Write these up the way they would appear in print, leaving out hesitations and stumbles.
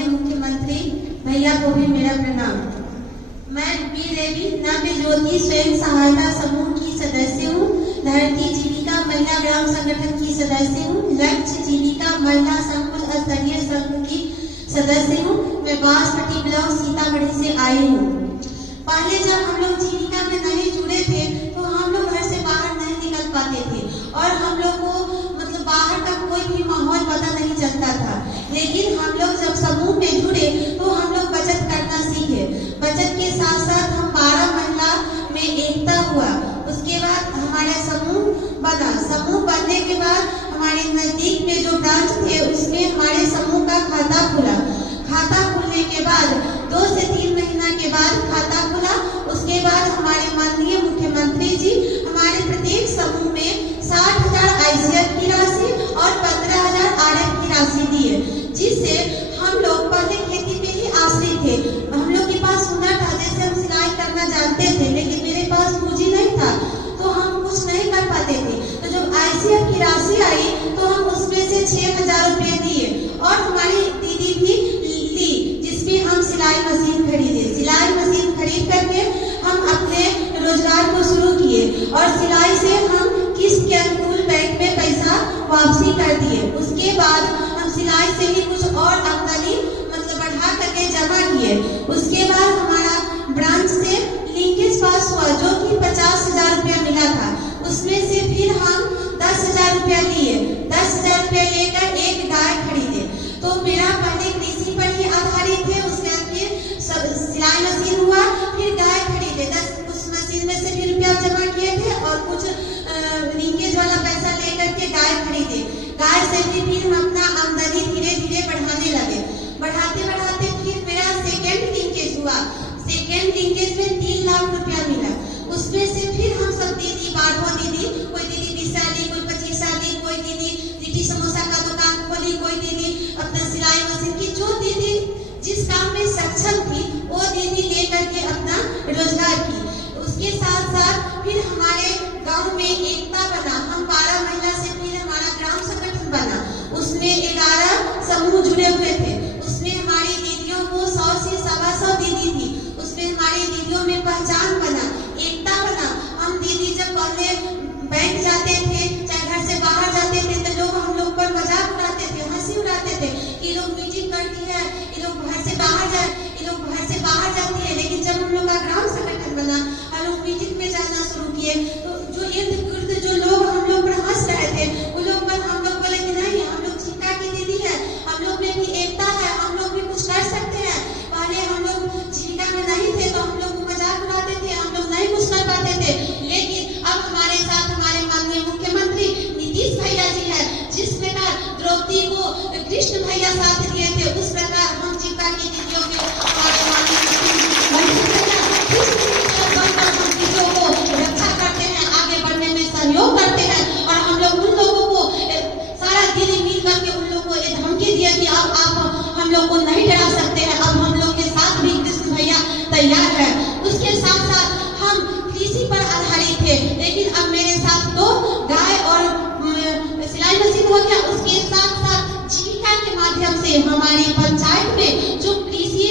माननीय मुख्यमंत्री भैया को भी मेरा प्रणाम। मैं बी देवी नव्य ज्योति स्वयं सहायता समूह की सदस्य हूँ। धरती जीविका महिला ग्राम संगठन की सदस्य हूँ। लक्ष्य जीविका महिला संकुल स्तरीय संघ की सदस्य हूँ। मैं बांसपट्टी ब्लॉक सीतामढ़ी से आई हूँ। पहले जब हम लोग जीविका में नहीं जुड़े थे तो हम लोग घर से बाहर नहीं निकल पाते थे और हम लोग को मतलब बाहर का कोई भी माहौल पता नहीं चलता था। लेकिन हम लोग जब समूह में जुड़े तो हम लोग बचत करना सीखे। बचत के साथ साथ हम 12 महिला में एकता हुआ। उसके बाद हमारा समूह बना। समूह बनने के बाद हमारे नजदीक में जो ब्रांच थे उसमें हमारे समूह का खाता खुला। खाता खुलने के बाद 2 से 3 महीना के बाद खाता खुला। उसके बाद हमारे माननीय मुख्यमंत्री जी हमारे प्रत्येक समूह में 60,000 ICF की राशि और 15,000 RF की राशि दिए, जिससे हम लोग पहले खेती पे ही आश्रित थे। हम लोग के पास हुनर था, जैसे हम सिलाई करना जानते थे, लेकिन मेरे पास पूंजी नहीं था तो हम कुछ नहीं कर पाते थे। तो जब ICF की राशि आई तो हम उसमें से 6,000 रुपये दिए और हमारी दीदी भी ली, जिसमें हम सिलाई मशीन खरीदे। सिलाई मशीन खरीद करके हम अपने रोजगार को शुरू किए और सिलाई से हम किस्त के अनुकूल बैंक में पैसा वापसी कर दिए। उसके बाद हम सिलाई से ही कुछ और आमदनी मतलब बढ़ा करके जमा किए। उसके बाद हमारा ब्रांच से लिंकेज पास हुआ जो कि 50,000 रुपया मिला था। उसमें से फिर हम 10,000 रुपया लिए। 10,000 रुपया लेकर एक गाय खरीदे। तो मेरा पहले कृषि पर ही आधारित थे, उसके बाद फिर सिलाई मशीन हुआ, फिर गाय खरीदे। 10 उस मशीन में से फिर रुपया जमा किए थे और कुछ लिंकेज वाला पैसा लेकर के गाय खरीदे। गाय से भी फिर हम अपना आमदनी धीरे धीरे बढ़ाने लगे। बढ़ाते बढ़ाते फिर मेरा सेकेंड लिंकेज हुआ। सेकेंड लिंकेज में 3 लाख रुपया मिला। उसमें से फिर हम सब दीदी बाढ़ो दीदी, कोई दीदी 20 साली, कोई 25 साली, कोई दीदी लिट्टी समोसा का दुकान खोली, कोई दीदी अपना सिलाई मशीन की। जो दीदी जिस काम में सक्षम थी वो दीदी लेकर के अपना रोजगार की। उसके साथ साथ फिर हमारे गांव में एकता बना। हम 12 महिला से फिर हमारा ग्राम संगठन बना। उसमें 11 समूह जुड़े हुए थे। उसमें हमारी दीदियों को 100 से 125 दीदी थी। उसमें हमारी दीदियों में पहचान बना, एकता बना। हम दीदी जब पहले बैंक जाते थे, चाहे घर से बाहर जाते थे, तो लोग हम लोग पर मजाक उड़ाते थे, हंसी उड़ाते थे कि लोग मीटिंग करती है, ये लोग घर से बाहर जाए, ये लोग घर से बाहर जाती है। लेकिन जब हम लोग का ग्राम संगठन बना, हम लोग मीटिंग में जाना शुरू किए, तो जो इर्द गिर्द जो लोग हम लोग पर हंस रहे थे, वो लोग पर हम लोग बोले कि नहीं, हम लोग चिंता की दीदी है, हम लोग में भी एकता है, हम लोग भी कुछ कर सकते हैं। पहले हम लोग जीविका में नहीं थे तो हम लोग को मजाक उड़ाते थे, हम लोग नहीं कुछ कर पाते थे। लेकिन अब हमारे साथ हमारे माननीय मुख्यमंत्री नीतीश भैया जी है। जिस प्रकार द्रौपदी को कृष्ण भैया साथ दिए थे, उस प्रकार हम जीविका की दीदियों के रक्षा करते हैं, आगे बढ़ने में सहयोग करते हैं। और हम लोग उन लोगों को सारा दीदी मिल करके उन लोगों को एक धमकी दिया कि अब आप हम लोग को नहीं डरा सकते हैं। अब हम लोग के साथ भी कृष्ण भैया तैयार है। उसके साथ साथ हम कृषि पर आधारित थे, लेकिन अब मेरे साथ तो गाय और सिलाई मशीन हो गया। उसके साथ साथ जीविका के माध्यम से हमारी पंचायत में जो कृषि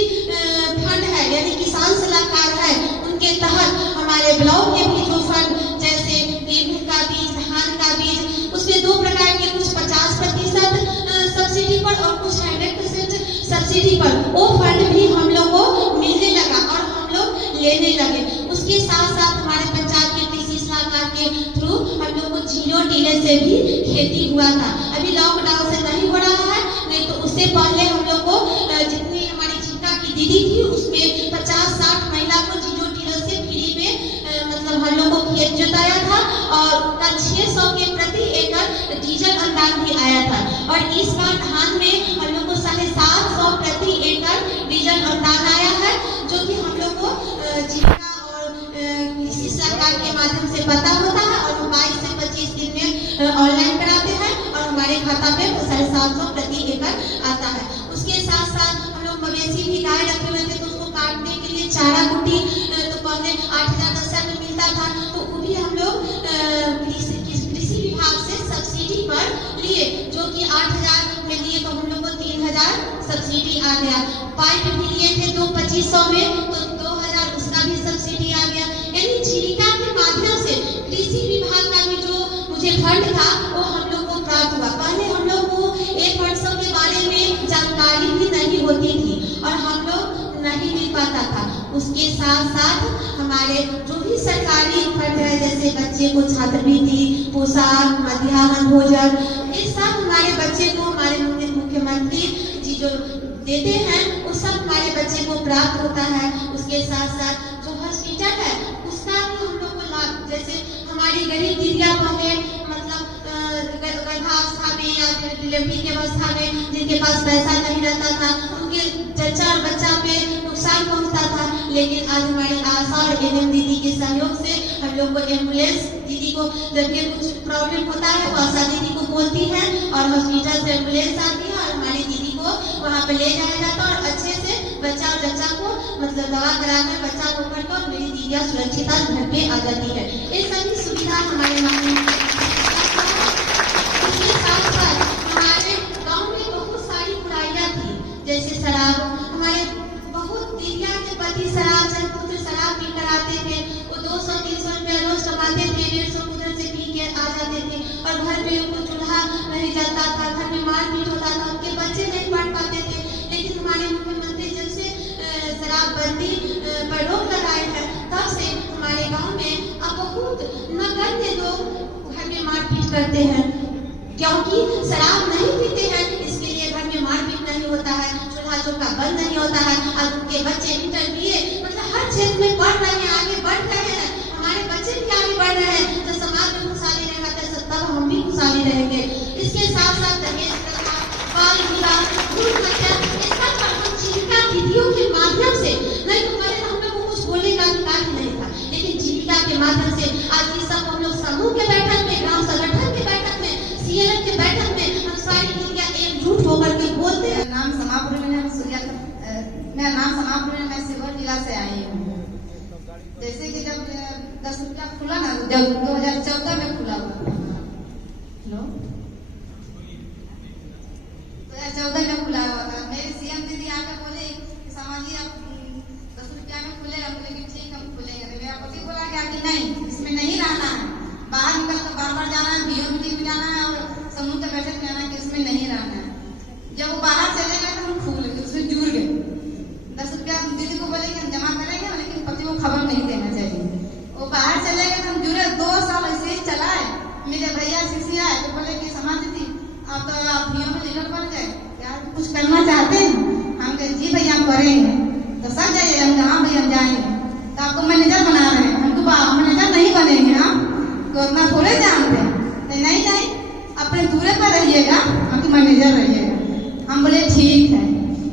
फंड है यानी किसान सलाहकार है, उनके तहत हमारे ब्लॉक के भी जो फंड, जैसे गेहूं का बीज, धान का बीज, उसमें 2 प्रकार के, कुछ 50% सब्सिडी पर और कुछ 100% सब्सिडी पर, वो फंड भी हम लोग को मिलने लगा और हम लोग लेने लगे। उसके साथ साथ हमारे पंचायत के कृषि सलाहकार के थ्रू हम लोग को 0 टिले से भी खेती हुआ था। अभी लॉकडाउन से नहीं हो रहा है, नहीं तो उससे पहले हम लोग को जितनी हमारी जीविका की दीदी थी उसमें 50-60 महिला को 0 टिले से फ्री में मतलब हम लोग को खेत जोताया था और 600 के प्रति एकड़ डीजल अनुदान भी आया था। और इस बार धान में हम लोग को 750 प्रति एकड़ डीजल अनुदान आया है, जो कि हम लोग को जीविका और कृषि सरकार के माध्यम से पता होता है और 22 से 25 दिन में ऑनलाइन कराते हैं और हमारे खाता पे 750 प्रति एकड़ आता है। उसके साथ साथ हम लोग मवेशी भी गाय रखे हुए थे, तो उसको काटने के लिए चारा कुटी तो पहले 8,000-10,000 में मिलता था, तो वो भी हम लोग कृषि विभाग से सब्सिडी पर लिए, जो कि 8,000 में लिए तो हम लोग को 3,000 सब्सिडी सब्सिडी आ गया। पाइप भी लिए थे 2500 में, तो 2000 उसका भी सब्सिडी आ गया। यानी जीविका के माध्यम से कृषि विभाग का भी जो मुझे फंड था वो हम लोग को प्राप्त हुआ। पहले हम लोग को एक फंडों के बारे में जानकारी भी नहीं होती थी और हम लोग नहीं मिल पाता था। उसके साथ साथ हमारे जो भी सरकारी फंड है, जैसे बच्चे को छात्रवृत्ति, पोशाक, मध्याह्न भोजन, ये सब हमारे बच्चे को हमारे मुख्यमंत्री जी जो देते हैं वो सब हमारे बच्चे को प्राप्त होता है। उसके साथ साथ जो हॉस्पिटल है उसका भी हम लोग को लाभ, जैसे हमारी गरीब दीदियाँ पहले मतलब गर्भावस्था में या फिर डिलीवरी के अवस्था में जिनके पास पैसा नहीं रहता था, उनके जच्चा और बच्चा पे नुकसान पहुंचता था। लेकिन आज हमारी आशा और एनएम दीदी के सहयोग से हम लोग को एम्बुलेंस दीदी को जब भी कुछ प्रॉब्लम होता है तो आशा दीदी को बोलती है और हॉस्पिटल से एम्बुलेंस आती है और हमारी दीदी को वहाँ पे ले जाया जाता है और अच्छे से बच्चा और जच्चा को मतलब दवा कराकर बच्चा को कर मेरी दीदियाँ सुरक्षित घर पे आ जाती है। ये सभी सुविधा हमारे गाँव हमारे गांव में बहुत सारी बुराइयां थी, जैसे शराब। हमारे बहुत दीदियां के पति शराब पुत्र शराब पी कर आते थे, वो 200-300 रुपया रोज कमाते थे, 150 पुत्र से पी के आ जाते थे और घर में उनको चूल्हा नहीं जलता था, घर में मारपीट होता था, उनके बच्चे नहीं पढ़ पाते थे। लेकिन हमारे मुख्यमंत्री जब से शराबबंदी पर रोक लगाए हैं तब से हमारे गाँव में अब बहुत नगण्य लोग घर में मारपीट करते हैं, क्योंकि शराब नहीं पीते हैं, इसके लिए घर में मारपीट नहीं होता है, चूल्हा चौका बंद नहीं होता है। और उनके बच्चे इंटर बीए मतलब हर क्षेत्र में पढ़ रहे हैं, आगे बढ़ रहे हैं, हमारे बच्चे भी आगे बढ़ रहे हैं। तो समाज में खुशहाली रहेगा तब हम भी खुशहाली रहेंगे। इसके साथ साथ दहेज प्रथा, बाल विवाह, भ्रूण हत्या, इस सब पर हम जीविका दीदियों के माध्यम से, नहीं तो पहले हम लोग को कुछ बोलने का अधिकार ही नहीं था, लेकिन जीविका के माध्यम से आज ये सब हम लोग समूह के बैठक में, ग्राम संगठन के बैठक में, सीएलएफ के बैठक में हम सारी दीदियां एकजुट होकर के बोलते हैं। नाम समापुर में मेरा नाम समापुर में, मैं शिवहर जिला से आई हूँ। जैसे कि जब 10 रुपया खुला ना, जब 2014 में खुला हुआ, हेलो 2014 में खुला हुआ था, मेरी सीएम दीदी आकर बोले कि समाजी आप 10 रुपया में खुलेगा, बोले कि ठीक हम खुलेंगे। मेरा पति बोला क्या कि नहीं, इसमें नहीं रहना है, बाहर निकल कर बार बार जाना है, बीओ मीटिंग में जाना है और समूह के बैठक में जाना है कि इसमें नहीं रहना है। जब वो बाहर चले गए तो हम खूब लगे, उसमें जुड़ गए। 10 रुपया दीदी को बोले कि हम जमा करेंगे, लेकिन पति को खबर नहीं देना चाहिए। वो बाहर चले गए तो हम जुड़े, 2 साल ऐसे ही चलाए। मेरे भैया सीसी आए तो बोले कि समाज दीदी आप तो आप बीओ में लीडर बन गए, क्या कुछ करना चाहते हैं? हम कहे जी भैया हम करेंगे। तो सब जाइए, हम कहाँ भैया हम जाएंगे, तो आपको मैनेजर बना रहे हैं। हमको मैनेजर नहीं बनेंगे, हम तो उतना थोड़े जानते हैं। नहीं नहीं, अपने दूरे पर रहिएगा, आपकी मैनेजर रहिएगा। हम बोले ठीक है।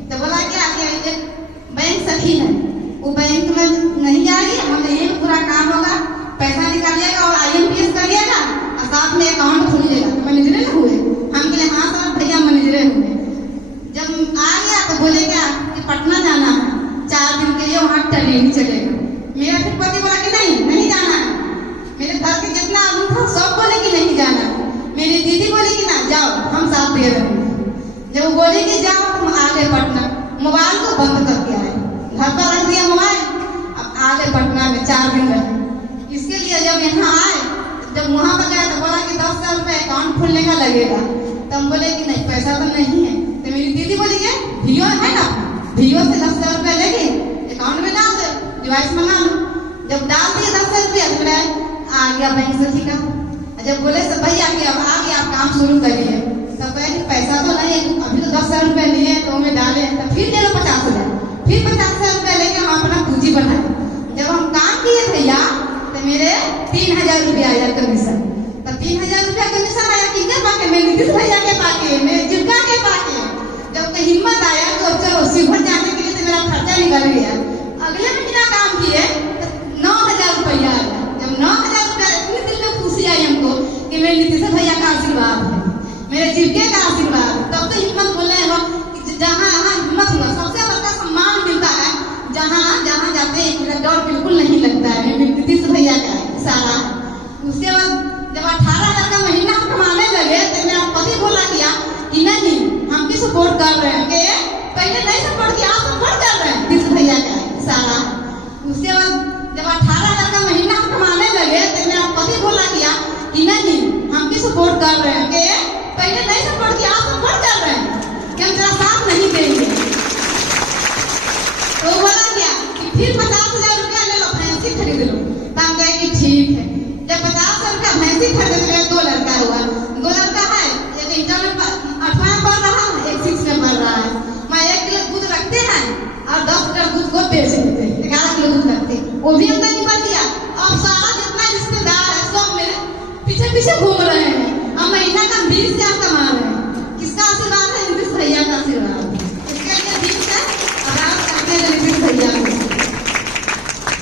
तो बोला क्या कि बैंक सखी है, वो बैंक में नहीं आएगी, हमें ये पूरा काम होगा, पैसा निकालिएगा और IMPS करिएगा और साथ में अकाउंट खोलिएगा। मैनेजरे न हुए, हम बोले हाँ सर भैया मैनेजरे हुए। जब आ गया तो बोले क्या कि पटना जाना है, 4 दिन के लिए वहाँ ट्रेनिंग चलेगा। मेरा फिर पति बोला कि नहीं जाना है। मेरे घर के जितना आदमी था सब बोले कि नहीं जाना। मेरी दीदी बोली कि ना जाओ, हम साथ दे रहे हैं। जब वो बोली कि जाओ तुम आ गए पटना, मोबाइल को बंद करके आए, घर पर रख दिया मोबाइल। अब आ गए पटना में 4 दिन रहे। इसके लिए जब यहाँ आए, जब वहाँ पर गए तो बोला कि 10,000 रुपये अकाउंट खोलने का लगेगा। तो हम बोले कि नहीं पैसा तो नहीं है। तो मेरी दीदी बोली कि भीओ है ना, भीओ से 10,000 रुपये लेके अकाउंट में डाल दे, डिवाइस मंगा लो। जब डाल दिए 10,000 रुपया तो मेरा आ गया बैंक से, ठीक है। जब बोले सब भैया कि अब आ गया, आप काम शुरू करिए। तब कहे कि पैसा तो नहीं, अभी तो 10,000 रुपये लिए तो हमें डाले, तो फिर दे लो 50,000, फिर 50,000 रुपये लेके हम अपना पूंजी बढ़ाए। जब हम काम किए भैया तो मेरे 3,000 रुपया आया कमीशन। तो 3,000 रुपया कमीशन आया किसके पाके, मेरे नीतीश भैया के पाके, मेरे जीविका के पाके। जब कोई हिम्मत आया तो चलो शिवहर जाने के लिए तो मेरा खर्चा निकल गया। अगले महीना काम किए तो 9,000 रुपया आया। जब 9,000 रुपया, इतनी दिल में खुशी आई हमको कि मेरे नीतीश भैया का आशीर्वाद है, मेरे जीविका का आशीर्वाद। तब तो हिम्मत बोल रहे हो कि जहाँ हिम्मत हुआ, सबसे बड़ा सम्मान मिलता है जहाँ जाते हैं, मेरा डर बिल्कुल नहीं लगता है। मेरे नीतीश भैया का सारा। उसके बाद जब 18,000 का महीना हम कमाने लगे तो मेरा पति बोला किया कि नहीं हम भी सपोर्ट कर रहे हैं कि पहले कि नहीं हम भी सपोर्ट कर रहे हैं, कि पहले नहीं सपोर्ट किया, आप सपोर्ट कर रहे हैं कि हम तेरा साथ नहीं देंगे। तो बोला क्या कि फिर 50,000 रुपया ले लो, भैंसी खरीद लो। तो हम कहे कि ठीक है। जब 50,000 रुपया भैंसी खरीदे तो मेरा 2 लड़का हुआ, 2 लड़का है, एक इंटर में 8वां में पढ़ रहा है, एक 6 में पढ़ रहा है। मैं 1 किलो दूध रखते हैं और 10 लीटर दूध को बेच देते हैं, 11 किलो दूध रखते, वो भी हमने निकल दिया। अब सारा जितना रिश्तेदार है सब मेरे पीछे पीछे घूम रहे हैं। हम महीना का 20,000 कमा रहे हैं। किसका आशीर्वाद है? नीतीश भैया का आशीर्वाद। इसके लिए ठीक है, आराम करते हैं नीतीश भैया को।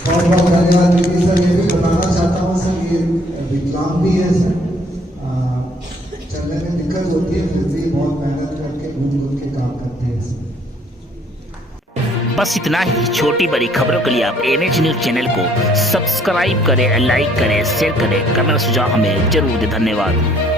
बहुत बहुत धन्यवाद दीदी। सर ये भी बताना चाहता हूँ सर, ये विकलांग भी है सर, चलने में दिक्कत होती है, फिर भी बहुत मेहनत करके घूम घूम के काम करते हैं सर। बस इतना ही। छोटी बड़ी खबरों के लिए आप NH न्यूज चैनल को सब्सक्राइब करें, लाइक करें, शेयर करें, कमेंट सुझाव हमें जरूर दें। धन्यवाद।